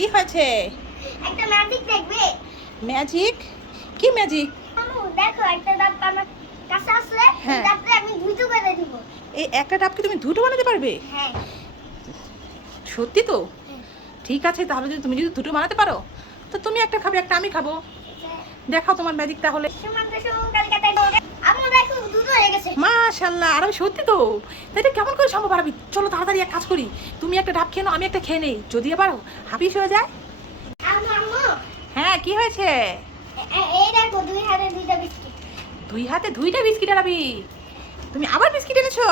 কি হয়েছে? একটা ম্যাজিক দেখবে? ম্যাজিক? কি ম্যাজিক? আম্মু দেখো, একটা ডাব আমার কাছে আসলে হ্যাঁ। ডাবটা আমি দুটো করে দিব। এই একটা ডাব কি তুমি দুটো বানাতে পারবে? হ্যাঁ। সত্যি তো? হ্যাঁ। ঠিক আছে, তাহলে তুমি যদি দুটো বানাতে পারো তো তুমি একটা খাবে, একটা আমি খাবো। দেখাও তোমার ম্যাজিক তাহলে। আম্মু দেখো, দুটো হয়ে গেছে। মাশাআল্লাহ, আর আমি সত্যি তো? তাই এটা কেমন করে সম্ভব পারবি? চলো তাড়াতাড়ি এক কাজ করি, তুমি একটা ডাব খেয়ে নাও, আমি একটা খেয়ে নেই, যদি আবার হাফিস হয়ে যায়। আম্মু আম্মু, হ্যাঁ, কি হয়েছে? এই দেখো, দুই হাতে দুইটা বিস্কিট। দুই হাতে দুইটা বিস্কিট আনাবি? তুমি আবার বিস্কিট এনেছো?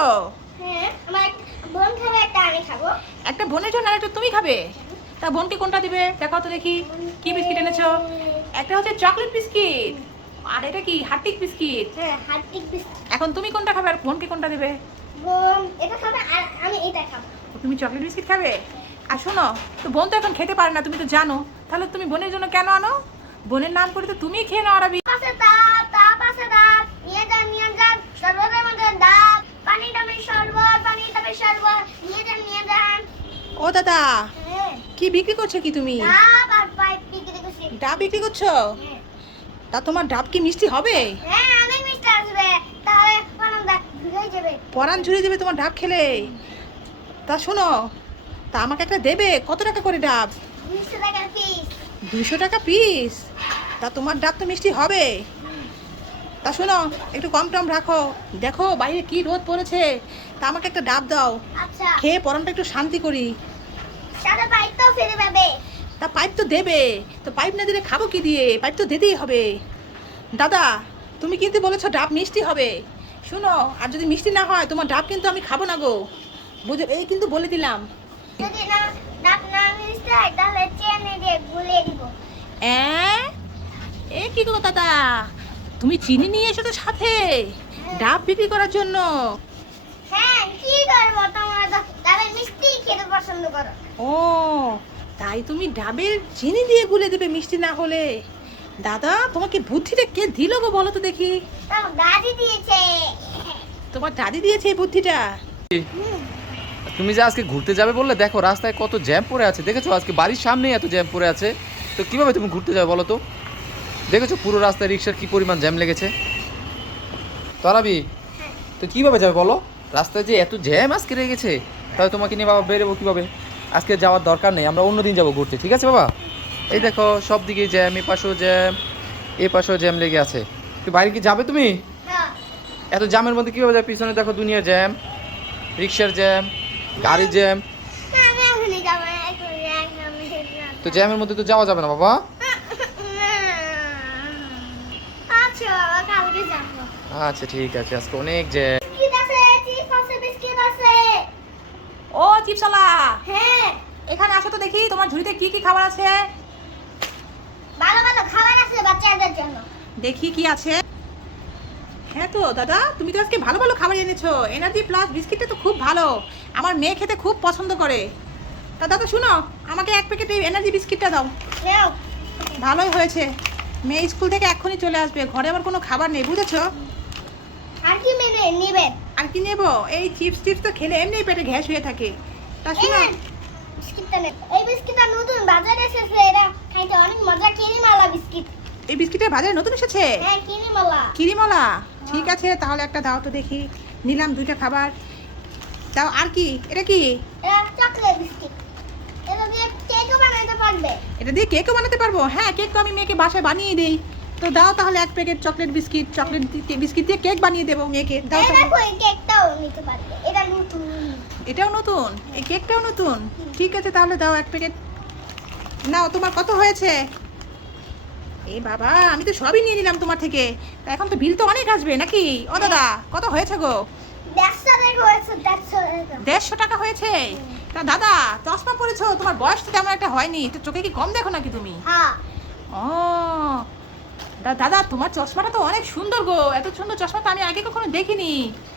হ্যাঁ, আমার বোন খাবে, একটা আমি খাবো। একটা বোনের জন্য আর একটা তুমি খাবে? তা বোনকে কোনটা দিবে দেখাও তো দেখি। কি বিস্কিট এনেছো? একটা হচ্ছে চকলেট বিস্কিট, আর এটা কি হার্টিক বিস্কিট। হ্যাঁ, হার্টিক বিস্কিট। এখন তুমি কোনটা খাবে আর বোনকে কোনটা দেবে? বোন এটা খাবে আর আমি এটা খাবো। তুমি চকলেট বিস্কিট খাবে? আর শোনো, তো বোন তো এখন খেতে পারে না, তুমি তো জানো, তাহলে তুমি বোনের জন্য কেন আনো? বোনের নাম করে তো তুমিই খেয়ে নাও আরাবি। পাশে ডাব, তার পাশে ডাব, নিয়ে যান, শরবতের মধ্যে ডাব, পানি ডাবের শরবত, পানি ডাবের শরবত, নিয়ে যান। ও দাদা, হ্যাঁ, কি বিক্রি করছো কি তুমি? ডাব আর পাইপ বিক্রি করছি। ডাব বিক্রি করছো? হ্যাঁ। তা তোমার ডাব কি মিষ্টি হবে? হ্যাঁ, অনেক মিষ্টি আসবে, তাহলে বানাম ডাব হয়ে যাবে। পরাণ ঝুড়ে দেবে তোমার ডাব খেলে। তা শোনো, তা আমাকে একটা দেবে? কত টাকা করে ডাব? 200 টাকা পিস। 200 টাকা পিস? তা তোমার ডাব তো মিষ্টি হবে। তা শোনো, একটু কম টম রাখো, দেখো বাইরে কি রোদ পড়েছে, তা আমাকে একটা ডাব দাও, আচ্ছা, খেয়ে পরানটা একটু শান্তি করি। সাদা পাইপ তো ফিরে পাবে। তা পাইপ তো দেবে, তো পাইপ না দিলে খাবো কি দিয়ে? পাইপ তো দিতেই হবে। দাদা, তুমি কিন্তু বলেছো ডাব মিষ্টি হবে, শোনো, আর যদি মিষ্টি না হয় তোমার ডাব কিন্তু আমি খাবো না গো, বুঝে এই কিন্তু বলে দিলাম। যদি না ডাব না মিষ্টি হয়, তাহলে চেনি দিয়ে গুলিয়ে দিব। অ্যাঁ? এ কি গো দাদা, তুমি চিনি নিয়ে এসেছো সাথে ডাব বিক্রি করার জন্য? হ্যাঁ, কি করবো, তোমরা তো ডাবের মিষ্টি খেতে পছন্দ করো। ও, তাই তুমি ডাবের চিনি দিয়ে গুলে দেবে মিষ্টি না হলে? দাদা, তোমাকে বুদ্ধিটা কে দিল গো বলো তো দেখি? তোমার দাদি দিয়েছে। তোমার দাদি দিয়েছে এই বুদ্ধিটা? তুমি যে আজকে ঘুরতে যাবে বললে, দেখো রাস্তায় কত জ্যাম পড়ে আছে, দেখেছো? আজকে বাড়ির সামনেই এত জ্যাম পড়ে আছে, তো কিভাবে তুমি ঘুরতে যাবে বলো তো? দেখেছো পুরো রাস্তায় রিক্সার কি পরিমাণ জ্যাম লেগেছে? তরাবি, তো কিভাবে যাবে বলো? রাস্তায় যে এত জ্যাম আজকে লেগেছে, তাহলে তোমাকে নিয়ে বাবা বেরোবো কিভাবে? আজকে যাওয়ার দরকার নেই, আমরা অন্য দিন যাবো ঘুরতে, ঠিক আছে বাবা? এই দেখো সব দিকে জ্যাম, এ পাশেও জ্যাম, এ পাশেও জ্যাম লেগে আছে। তুই বাইরে কি যাবে তুমি? হ্যাঁ। এত জ্যামের মধ্যে কিভাবে যাবে? পিছনে দেখো দুনিয়া জ্যাম, রিক্সার জ্যাম, গাড়ির জ্যাম, না, আমি এখনই যাবো না, এখনই একদম। তো জ্যামের মধ্যে তো যাওয়া যাবে না বাবা। আচ্ছা বাবা, কালকে যাবো। আচ্ছা ঠিক আছে, আজকে অনেক জ্যাম। বিস্কিট আছে, চিপস আছে, বিস্কিট আছে। ও চিপসলা, হ্যাঁ, এখানে আসো তো দেখি, তোমার ঝুড়িতে কি কি খাবার আছে। ভালো ভালো খাবার আছে বাচ্চাদের জন্য। দেখি কি আছে। হ্যাঁ তো দাদা, তুমি তো আজকে ভালো ভালো খাবার এনেছো, এনার্জি প্লাস বিস্কিটটা তো খুব ভালো, আমার মেয়ে খেতে খুব পছন্দ করে। তা দাদা শুনো, আমাকে এক প্যাকেট এই এনার্জি বিস্কিটটা দাও। নাও। ভালোই হয়েছে, মেয়ে স্কুল থেকে এক্ষুনি চলে আসবে, ঘরে আমার কোনো খাবার নেই, বুঝেছো? আর কি মেনে নেবেন? আর কি নেবো? এই চিপস টিপস তো খেলে এমনি পেটে গ্যাস হয়ে থাকে। তা শুনো, বিস্কিটটা নেন। এই বিস্কিটটা নতুন বাজারে এসেছে, এটা খাইতে অনেক মজা। কিরিমালা বিস্কিট। এই বিস্কিটের বাজারে নতুন এসেছে? হ্যাঁ, কিরিমালা। কিরিমলা? ঠিক আছে, তাহলে একটা দাও তো দেখি। নিলাম দুইটা খাবার দাও। আর কি? এটা কি? এটা চকলেট বিস্কিট। এটা দিয়ে কেকও বানাতে পারবে। এটা দিয়ে কেকও বানাতে পারবো? হ্যাঁ, কেক তো আমি মেয়েকে বাসায় বানিয়ে দিই। তো দাও তাহলে এক packet chocolate biscuit, chocolate biscuit দিয়ে কেক বানিয়ে দেবো মেয়েকে, দাও এই তাহলে। দেখো, এই কেকটাও নিতে পারবে। এটা নতুন। এটাও নতুন, এই কেকটাও নতুন? ঠিক আছে, তাহলে দাও এক প্যাকেট। নাও, তোমার কত হয়েছে? এ বাবা, আমি তো সবই নিয়ে নিলাম তোমার থেকে, তা এখন তো বিল তো অনেক আসবে নাকি? ও দাদা, কত হয়েছে গো? 150 টাকা হয়েছে, 150 টাকা। 150 টাকা হয়েছে? তা দাদা, চশমা পরেছো, তোমার বয়স তো তেমন একটা হয়নি, তো চোখে কি কম দেখো নাকি তুমি? হ্যাঁ। ও দাদা, তোমার চশমাটা তো অনেক সুন্দর গো, এত সুন্দর চশমা তো আমি আগে কখনো দেখিনি।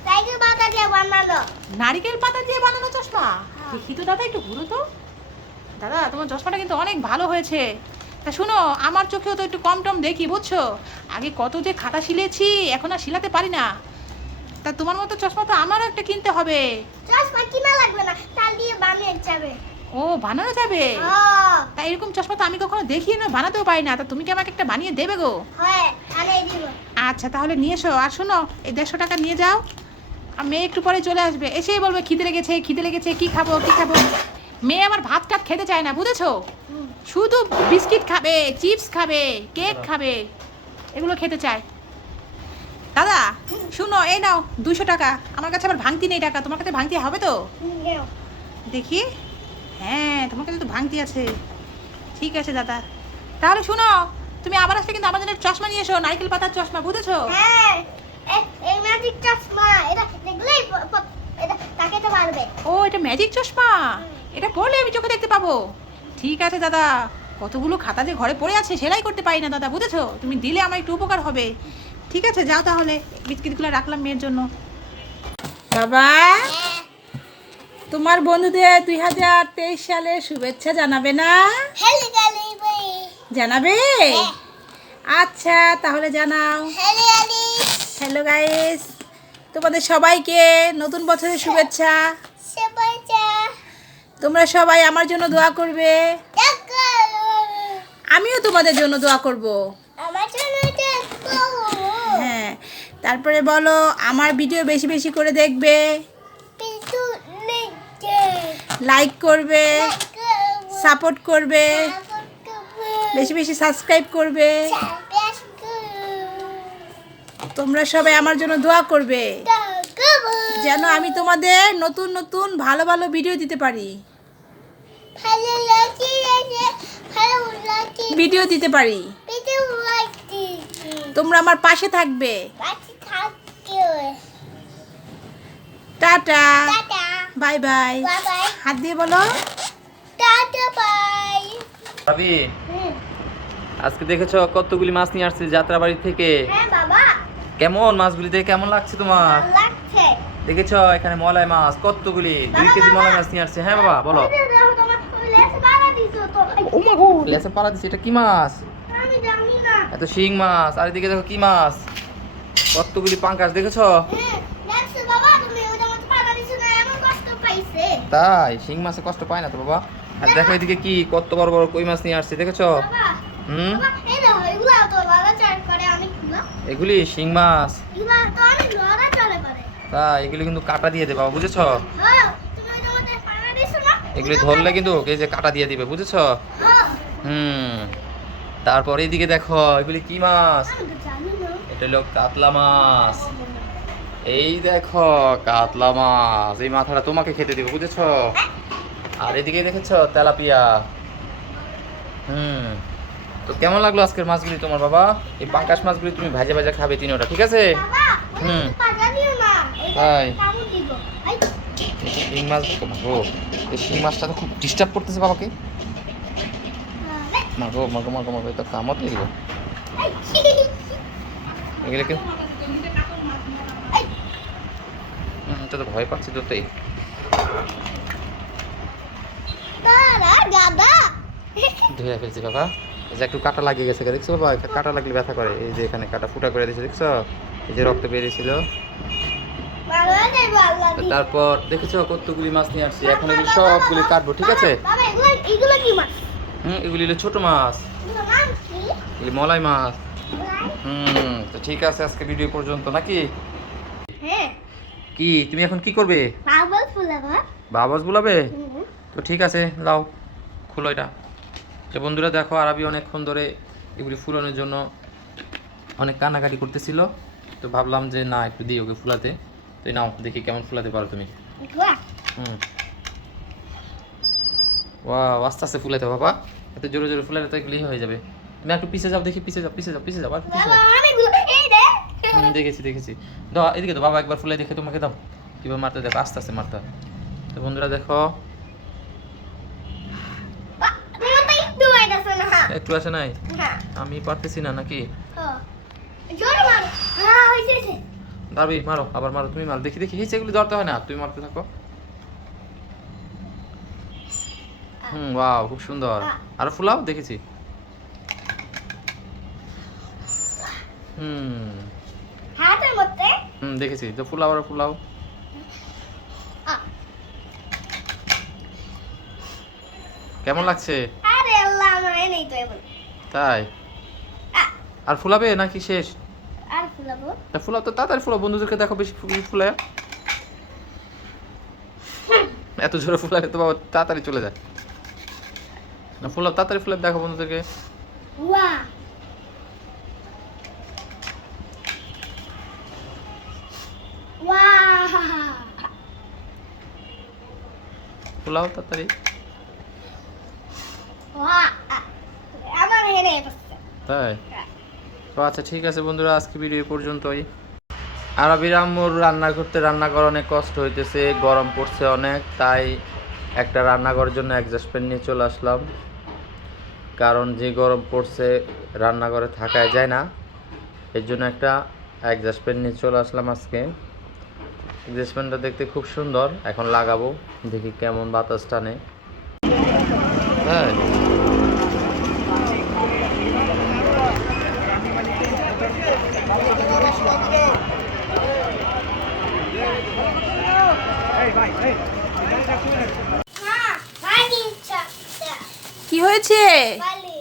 সাইকেল বাতা দিয়ে বানালো। নারকেল পাতা দিয়ে বানানো চশমা? হ্যাঁ। দেখি তো দাদা, একটু ঘুরো তো। দাদা, তোমার চশমাটা কিন্তু অনেক ভালো হয়েছে। তা শুনো, আমার চোখেও তো একটু কম টম দেখি, বুঝছো? আগে কত যে খাতা শিলেছি, এখন আর শিলাতে পারি না। তা তোমার মতো চশমা তো আমারও একটা কিনতে হবে। চশমা কিনা লাগবে না, তাল দিয়ে বানিয়ে যাবে। ও, বানানো যাবে? হ্যাঁ। তা তা এরকম চশমা তো আমি কখনো দেখিয়ে না, বানাতেও পারি না। তা তুমি কি আমাকে একটা বানিয়ে দেবে গো? হ্যাঁ আরে দিব। আচ্ছা তাহলে নিয়ে এসো। আর শোনো, এই 150 টাকা নিয়ে যাও। আর মেয়ে একটু পরে চলে আসবে, এসেই বলবে খিদে লেগেছে, খিদে লেগেছে, কি খাবো কি খাবো। মেয়ে আমার ভাত টাত খেতে চায় না, বুঝেছো? শুধু বিস্কিট খাবে, চিপস খাবে, কেক খাবে, এগুলো খেতে চায়। দাদা শুনো, এই নাও 200 টাকা। আমার কাছে আবার ভাঙতি নেই টাকা, তোমার কাছে ভাঙতি হবে তো? নাও। দেখি, হ্যাঁ তোমার কাছে তো ভাঙতি আছে। ঠিক আছে দাদা, তাহলে শুনো, তুমি আবার আসলে কিন্তু আমার জন্য একটা চশমা নিয়ে এসো, নারকেল পাতার চশমা, বুঝেছো? হ্যাঁ এই ম্যাজিক চশমা এটা দেখলেই এটা তাকাতে পারবে। ও এটা ম্যাজিক চশমা, এটা পরলে আমি চোখে দেখতে পাবো। ঠিক আছে দাদা, কতগুলো খাতা যে ঘরে পড়ে আছে, সেলাই করতে পারি না দাদা, বুঝেছো? তুমি দিলে আমার একটু উপকার হবে। ঠিক আছে যাও তাহলে, বিস্কিটগুলো রাখলাম মেয়ের জন্য। বাবা, তোমার বন্ধুদের 2023 সালে শুভেচ্ছা জানাবে না? হ্যালো গালি ভাই। জানাবে? আচ্ছা তাহলে জানাও। হ্যালো গালি। হ্যালো গাইস, তোমাদের সবাইকে নতুন বছরের শুভেচ্ছা। সবাই যা। তোমরা সবাই আমার জন্য দোয়া করবে, দেখো আমিও তোমাদের জন্য দোয়া করব। আমার জন্য দেখো। হ্যাঁ, তারপরে বলো আমার ভিডিও বেশি বেশি করে দেখবে, পিছু নিচে লাইক করবে, সাপোর্ট করবে, বেশি বেশি সাবস্ক্রাইব করবে। তোমরা সবাই আমার জন্য দোয়া করবে যেন আমি তোমাদের নতুন নতুন ভালো ভালো ভিডিও দিতে পারি, ভিডিও দিতে পারি। তোমরা আমার পাশে থাকবে। Tata, bye bye. হাত দিয়ে বলো ভাবি, আজকে দেখেছো কতগুলি মাছ নিয়ে আসছে যাত্রাবাড়ি থেকে। কেমন মাছগুলি দেখে কেমন লাগছে তোমার? দেখেছো এখানে মলাই মাছ কতগুলি, 2 কেজি মলাই মাছ নিয়ে আসছে। হ্যাঁ বাবা বলো। ও মা গো, লেসে পালা দিছে, এটা কি মাছ? এত শিং মাছ। আর এদিকে দেখো কি মাছ, কতগুলি পাঙ্কাশ, দেখেছো? তাই শিং মাছে কষ্ট পায় না তো বাবা। আর দেখো এদিকে কি কত বড় বড় কই মাছ নিয়ে আসছে, দেখেছো? হুম, এগুলি শিং মাছ। তাই এগুলি কিন্তু কাটা দিয়ে দেবে বাবা, বুঝেছো? এগুলি ধরলে কিন্তু এই যে কাটা দিয়ে দিবে, বুঝেছো? হুম, তারপর এইদিকে দেখো এগুলি কি মাছ, এটা হলো কাতলা মাছ। এই দেখো কাতলা মাছ, এই মাথাটা তোমাকে খেতে দিবে, বুঝেছো? আর এদিকে দেখেছো তেলাপিয়া। হুম, তো কেমন লাগলো আজকের মাছগুলি তোমার বাবা? এই পাঙ্কাশ মাছগুলি তুমি ভাজা ভাজা খাবে তিনোটা, ঠিক আছে? হুম, তাই শিং মাছ গো, এই শিং মাছটা তো খুব ডিস্টার্ব করতেছে বাবাকে। মাগো মাগো মাগো মাগো, তো কামত লাগবে এগুলো কি? তো ভয় পাচ্ছি তো তাই। ধুয়ে ফেলছি বাবা, এই যে একটু কাটা লাগিয়ে গেছে, দেখছো বাবা? কাটা লাগলে ব্যথা করে, এই যে এখানে কাটা ফুটা করে দিয়েছে, দেখছো? এই যে রক্ত বেরিয়েছিল। তারপর দেখেছো কতগুলি মাছ নিয়ে আসছি, এখন এগুলি সবগুলি কাটবো, ঠিক আছে? এগুলি হলো ছোট মাছ, এগুলি মলাই মাছ। তো ঠিক আছে, আজকে ভিডিও পর্যন্ত নাকি? কি তুমি এখন কি করবে? বাবাস বুলাবে? তো ঠিক আছে, লাও খুলো এটা। তো বন্ধুরা দেখো, আরবি অনেকক্ষণ ধরে এগুলি ফুলানোর জন্য অনেক কান্নাকাটি করতেছিল, তো ভাবলাম যে না একটু দিই ওকে ফুলাতে। তো নাও দেখি কেমন ফুলাতে পারো তুমি। ওয়াও, আস্তে আস্তে ফুলাতে বাবা, এত জোরে জোরে ফুলালে তো এগুলি হয়ে যাবে। তুমি একটু পিছে যাও, দেখি পিছে যাও পিছে যাও পিছে যাও, আর পিছে যাও। দেখেছি দেখেছি, দাও এদিকে তো বাবা একবার ফুলাই দেখে তোমাকে দাও কিভাবে মারতে, দেখো আস্তে আস্তে মারতে হয়। তো বন্ধুরা দেখো একটু আসে নাই, আমি পারতেছি না নাকি? দাঁড়বি, মারো আবার মারো, তুমি মারো, দেখি দেখি। হিসে এগুলি ধরতে হয় না, তুমি মারতে থাকো। ওয়াও খুব সুন্দর, আরো ফুলাও, দেখেছি। দেখেছি তো, ফুলাও আরো ফুলাও। কেমন লাগছে? হয় নাই তো এখন। তাই আর ফুলাবে নাকি শেষ? আর ফুলাবো। তা ফুলাও তো তাড়াতাড়ি ফুলাও, বন্ধুদেরকে দেখো বেশি ফুলায়। এত জোরে ফুলালে তো বাবা তাড়াতাড়ি চলে যায় না, ফুলাও তাড়াতাড়ি ফুলাবে, দেখো বন্ধুদেরকে। ওয়া ওয়া ফুলাও তাড়াতাড়ি। ওয়া আমার হেরে পড়ছে। তাই তো আচ্ছা ঠিক আছে বন্ধুরা, আজকে ভিডিও পর্যন্তই। আর আবির আম্মুর রান্না করতে রান্নাঘর অনেক কষ্ট হইতেছে, গরম পড়ছে অনেক, তাই একটা রান্নাঘরের জন্য অ্যাডজাস্ট ফ্যান নিয়ে চলে আসলাম। কারণ যে গরম পড়ছে রান্নাঘরে থাকাই যায় না, এর জন্য একটা অ্যাডজাস্ট ফ্যান নিয়ে চলে আসলাম আজকে। অ্যাডজাস্ট ফ্যানটা দেখতে খুব সুন্দর, এখন লাগাবো, দেখি কেমন বাতাস টানে। হ্যাঁ হ্যাঁ পানি ইচ্ছা কি হয়েছে? পানি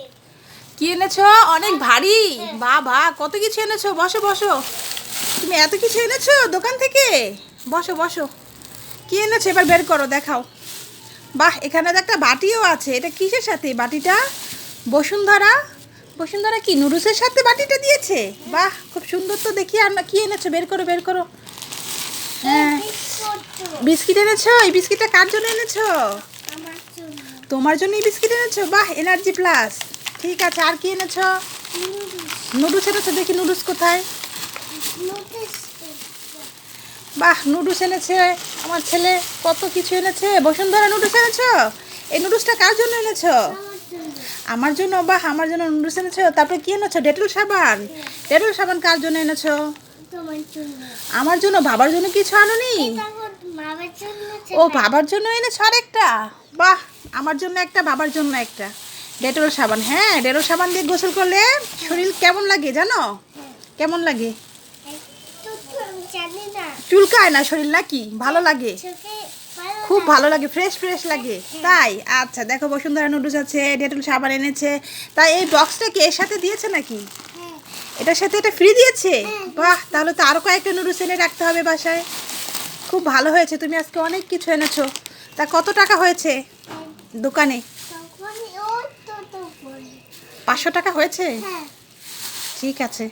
কি এনেছো? অনেক ভারী। বাবা কত কিছু এনেছো, বসো বসো। তুমি এত কিছু এনেছো দোকান থেকে? বসো বসো। কি এনেছো এবার বের করো, দেখাও। বাহ, এখানে তো একটা বাটিও আছে। এটা কিসের সাথে বাটিটা? বসুন্ধরা। বসুন্ধরা কি নুডলসের সাথে বাটিটা দিয়েছে? বাহ, খুব সুন্দর তো দেখি। আর না কি এনেছো, বের করো বের করো। হ্যাঁ, বিস্কিট এনেছো। এই বিস্কিটটা কার জন্য এনেছো? আমার জন্য তোমার জন্য এই বিস্কিট এনেছো? বাহ, এনার্জি প্লাস। ঠিক আছে, আর কি এনেছো? নুডলস এনেছো, দেখি নুডলস কোথায়? বাহ, নুডলস এনেছে আমার ছেলে, কত কিছু এনেছে। বসুন্ধরা নুডলস এনেছো। এই নুডলসটা কার জন্য এনেছো? আমার জন্য। বাহ, আমার জন্য নুডলস এনেছো। তারপরে কি এনেছো? ডেটল সাবান। ডেটল সাবান কার জন্য এনেছো? তোমার জন্য আমার জন্য। বাবার জন্য কিছু আনোনি? তারপর মামার জন্য ও, বাবার জন্য এনেছো আরেকটা। বাহ, আমার জন্য একটা, বাবার জন্য একটা। ডেটল সাবান। হ্যাঁ, ডেটল সাবান দিয়ে গোসল করলে শরীর কেমন লাগে জানো? কেমন লাগে? আমি জানি না চুলকায় না শরীর নাকি? ভালো লাগে, চোখে খুব ভালো লাগে, ফ্রেশ ফ্রেশ লাগে। তাই? আচ্ছা, দেখো বসুন্ধরা নুডলস আছে, ডেটল সাবান এনেছে। তাই এই বক্সটা কি এর সাথে দিয়েছে নাকি? হ্যাঁ এটার সাথে এটা ফ্রি দিয়েছে? বাহ, তাহলে তো আরও কয়েকটা নুডলস এনে রাখতে হবে বাসায়। খুব ভালো হয়েছে, তুমি আজকে অনেক কিছু এনেছো। তা কত টাকা হয়েছে দোকানে? তখন ওই তো বলি 500 টাকা হয়েছে? হ্যাঁ ঠিক আছে।